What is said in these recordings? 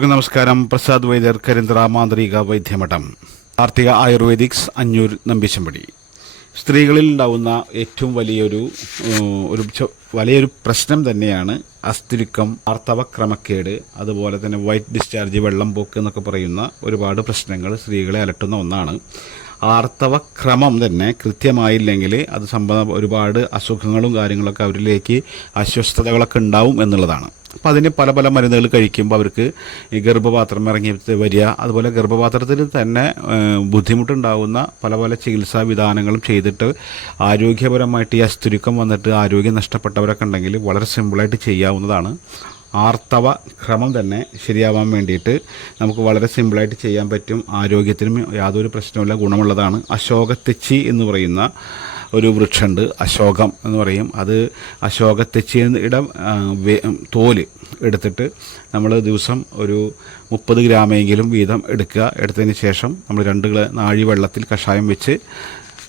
നമസ്കാരം. പ്രസാദ് വൈദ്യർ കരിന്ദ്ര മാന്ത്രിക വൈദ്യമഠം. കാർത്തിക ആയുർവേദിക്സ് അഞ്ഞൂർ നമ്പിശമ്പടി സ്ത്രീകളിൽ ഉണ്ടാവുന്ന ഏറ്റവും വലിയൊരു ഒരു വലിയൊരു പ്രശ്നം തന്നെയാണ് അസ്ഥിരുക്കം ആർത്തവക്രമക്കേട് അതുപോലെ തന്നെ വൈറ്റ് ഡിസ്ചാർജ് വെള്ളം പോക്ക് എന്നൊക്കെ പറയുന്ന ഒരുപാട് പ്രശ്നങ്ങൾ സ്ത്രീകളെ അലട്ടുന്ന ഒന്നാണ്. ആർത്തവക്രമം തന്നെ കൃത്യമായില്ലെങ്കിൽ അത് സംബന്ധ ഒരുപാട് അസുഖങ്ങളും കാര്യങ്ങളൊക്കെ അവരിലേക്ക് അസ്വസ്ഥതകളൊക്കെ ഉണ്ടാവും എന്നുള്ളതാണ്. അപ്പം അതിന് പല പല മരുന്നുകൾ കഴിക്കുമ്പോൾ അവർക്ക് ഈ ഗർഭപാത്രം ഇറങ്ങി വരിക. അതുപോലെ ഗർഭപാത്രത്തിൽ തന്നെ ബുദ്ധിമുട്ടുണ്ടാകുന്ന പല പല ചികിത്സാ വിധാനങ്ങളും ചെയ്തിട്ട് ആരോഗ്യപരമായിട്ട് ഈ അസ്തുരുക്കം വന്നിട്ട് ആരോഗ്യം നഷ്ടപ്പെട്ടവരൊക്കെ ഉണ്ടെങ്കിൽ വളരെ സിമ്പിളായിട്ട് ചെയ്യാവുന്നതാണ്. ആർത്തവ ക്രമം തന്നെ ശരിയാവാൻ വേണ്ടിയിട്ട് നമുക്ക് വളരെ സിമ്പിളായിട്ട് ചെയ്യാൻ പറ്റും. ആരോഗ്യത്തിനും യാതൊരു പ്രശ്നമില്ല ഗുണമുള്ളതാണ്. അശോകത്തെച്ചി എന്ന് പറയുന്ന ഒരു വൃക്ഷമുണ്ട് അശോകം എന്ന് പറയും. അത് അശോകത്തെച്ചിയെന്ന് ഇടം തോൽ എടുത്തിട്ട് നമ്മൾ ദിവസം ഒരു മുപ്പത് ഗ്രാമെങ്കിലും വീതം എടുക്കുക. എടുത്തതിന് ശേഷം നമ്മൾ രണ്ട് നാഴി വെള്ളത്തിൽ കഷായം വെച്ച്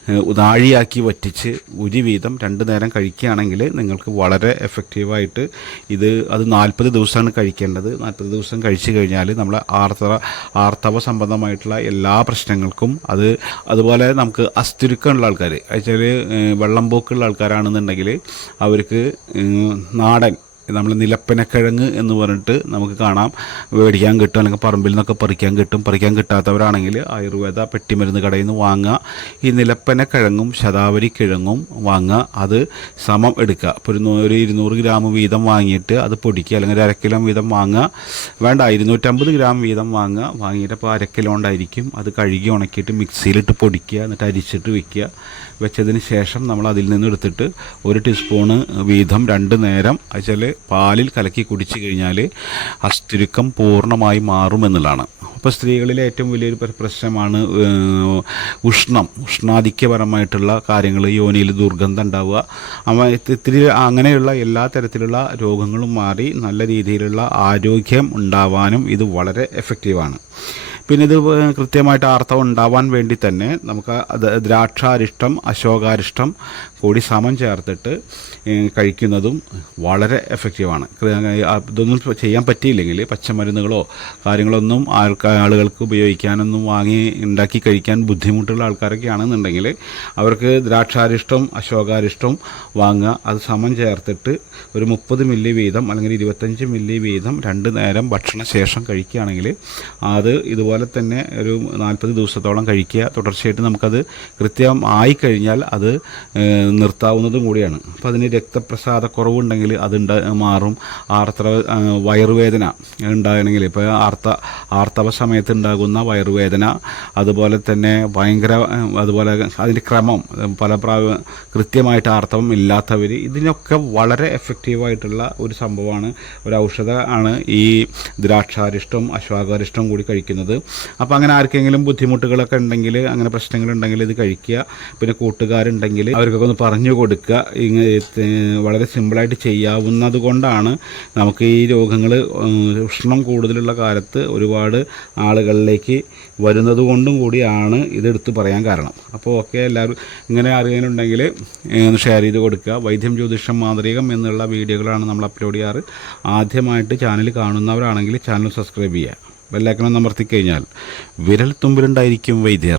ഏഹ് നാഴിയാക്കി വറ്റിച്ച് ഒരു വീതം രണ്ട് നേരം കഴിക്കുകയാണെങ്കിൽ നിങ്ങൾക്ക് വളരെ എഫക്റ്റീവായിട്ട് ഇത് അത് നാൽപ്പത് ദിവസമാണ് കഴിക്കേണ്ടത്. നാൽപ്പത് ദിവസം കഴിച്ചു കഴിഞ്ഞാൽ നമ്മൾ ആർത്തവ ആർത്തവ സംബന്ധമായിട്ടുള്ള എല്ലാ പ്രശ്നങ്ങൾക്കും അത് അതുപോലെ നമുക്ക് അസ്ഥിരുക്കമുള്ള ആൾക്കാർ വെച്ചാൽ വെള്ളം പോക്കുള്ള ആൾക്കാരാണെന്നുണ്ടെങ്കിൽ അവർക്ക് നാടൻ നമ്മൾ നിലപ്പനക്കിഴങ്ങ് എന്ന് പറഞ്ഞിട്ട് നമുക്ക് കാണാം. മേടിക്കാൻ കിട്ടും അല്ലെങ്കിൽ പറമ്പിൽ നിന്നൊക്കെ പറിക്കാൻ കിട്ടും. പറിക്കാൻ കിട്ടാത്തവരാണെങ്കിൽ ആയുർവേദ പെട്ടിമരുന്ന് കടയിൽ നിന്ന് വാങ്ങുക. ഈ നിലപ്പനക്കിഴങ്ങും ശതാവരി കിഴങ്ങും വാങ്ങുക. അത് സമം എടുക്കുക. ഇപ്പോൾ ഒരു ഒരു ഇരുന്നൂറ് ഗ്രാം വീതം വാങ്ങിയിട്ട് അത് പൊടിക്കുക. അല്ലെങ്കിൽ ഒരു അരക്കിലോ കിലോ വീതം വാങ്ങുക. വേണ്ട ഇരുന്നൂറ്റമ്പത് ഗ്രാം വീതം വാങ്ങുക. വാങ്ങിയിട്ട് അപ്പോൾ അരക്കിലോ കിലോ ഉണ്ടായിരിക്കും. അത് കഴുകി ഉണക്കിയിട്ട് മിക്സിയിലിട്ട് പൊടിക്കുക. എന്നിട്ട് അരിച്ചിട്ട് വെക്കുക. വെച്ചതിന് ശേഷം നമ്മൾ അതിൽ നിന്ന് എടുത്തിട്ട് ഒരു ടീസ്പൂണ് വീതം രണ്ട് നേരം വെച്ചാൽ പാലിൽ കലക്കി കുടിച്ചു കഴിഞ്ഞാൽ അസ്ഥിരുക്കം പൂർണമായി മാറുമെന്നുള്ളതാണ്. അപ്പോൾ സ്ത്രീകളിലെ ഏറ്റവും വലിയൊരു പ്ര- പ്രശ്നമാണ് ഉഷ്ണം. ഉഷ്ണാധിക്യപരമായിട്ടുള്ള കാര്യങ്ങൾ യോനിയിൽ ദുർഗന്ധം ഉണ്ടാവുക. ഇത്തിരി അങ്ങനെയുള്ള എല്ലാ തരത്തിലുള്ള രോഗങ്ങളും മാറി നല്ല രീതിയിലുള്ള ആരോഗ്യം ഉണ്ടാവാനും ഇത് വളരെ എഫക്റ്റീവാണ് പിന്നെ ഇത് കൃത്യമായിട്ട് ആർത്തവം ഉണ്ടാവാൻ വേണ്ടി തന്നെ നമുക്ക് ദ്രാക്ഷാരിഷ്ടം അശോകാരിഷ്ടം കൂടി സമം ചേർത്തിട്ട് കഴിക്കുന്നതും വളരെ എഫക്റ്റീവാണ് ഇതൊന്നും ചെയ്യാൻ പറ്റിയില്ലെങ്കിൽ പച്ചമരുന്നുകളോ കാര്യങ്ങളൊന്നും ആൾക്കാ ആളുകൾക്ക് ഉപയോഗിക്കാനൊന്നും വാങ്ങി ഉണ്ടാക്കി കഴിക്കാൻ ബുദ്ധിമുട്ടുള്ള ആൾക്കാരൊക്കെ ആണെന്നുണ്ടെങ്കിൽ അവർക്ക് ദ്രാക്ഷാരിഷ്ടം അശോകാരിഷ്ടം വാങ്ങുക. അത് സമം ചേർത്തിട്ട് ഒരു മുപ്പത് മില്ലി വീതം അല്ലെങ്കിൽ ഇരുപത്തഞ്ച് മില്ലി വീതം രണ്ട് നേരം ഭക്ഷണ ശേഷം കഴിക്കുകയാണെങ്കിൽ അത് ഇതുപോലെ തന്നെ ഒരു നാൽപ്പത് ദിവസത്തോളം കഴിക്കുക. തുടർച്ചയായിട്ട് നമുക്കത് കൃത്യം ആയിക്കഴിഞ്ഞാൽ അത് നിർത്താവുന്നതും കൂടിയാണ്. അപ്പോൾ അതിന് രക്തപ്രസാദക്കുറവുണ്ടെങ്കിൽ അത് ഉണ്ട മാറും. ആർത്തവ വയറുവേദന ഉണ്ടാകണമെങ്കിൽ ഇപ്പോൾ ആർത്ത ആർത്തവ സമയത്ത് ഉണ്ടാകുന്ന വയറുവേദന അതുപോലെ തന്നെ ഭയങ്കര അതുപോലെ അതിന്റെ ക്രമം പല പ്രാവ കൃത്യമായിട്ട് ആർത്തവം ഇല്ലാത്തവർ ഇതിനൊക്കെ വളരെ എഫക്റ്റീവായിട്ടുള്ള ഒരു സംഭവമാണ്. ഒരു ഔഷധ ആണ് ഈ ദ്രാക്ഷാരിഷ്ടം അശ്വാകാരിഷ്ടം കൂടി കഴിക്കുന്നത്. അപ്പോൾ അങ്ങനെ ആർക്കെങ്കിലും ബുദ്ധിമുട്ടുകളൊക്കെ ഉണ്ടെങ്കിൽ അങ്ങനെ പ്രശ്നങ്ങളുണ്ടെങ്കിൽ ഇത് കഴിക്കുക. പിന്നെ കൂട്ടുകാരുണ്ടെങ്കിൽ അവർക്കൊക്കെ ഒന്ന് പറഞ്ഞു കൊടുക്കുക. വളരെ സിമ്പിളായിട്ട് ചെയ്യാവുന്നത് കൊണ്ടാണ് നമുക്ക് ഈ രോഗങ്ങൾ ഉഷ്ണം കൂടുതലുള്ള കാലത്ത് ഒരുപാട് ആളുകളിലേക്ക് വരുന്നത് കൊണ്ടും കൂടിയാണ് ഇതെടുത്ത് പറയാൻ കാരണം. അപ്പോൾ ഓക്കെ എല്ലാവരും ഇങ്ങനെ അറിയാനുണ്ടെങ്കിൽ ഒന്ന് ഷെയർ ചെയ്ത് കൊടുക്കുക. വൈദ്യം ജ്യോതിഷം മാന്ത്രികം എന്നുള്ള വീഡിയോകളാണ് നമ്മൾ അപ്ലോഡ് ചെയ്യാറ്. ആദ്യമായിട്ട് ചാനൽ കാണുന്നവരാണെങ്കിൽ ചാനൽ സബ്സ്ക്രൈബ് ചെയ്യുക. ബെല്ലൈക്കണം അമർത്തി കഴിഞ്ഞാൽ വിരൽ തുമ്പിലുണ്ടായിരിക്കും വൈദ്യർ.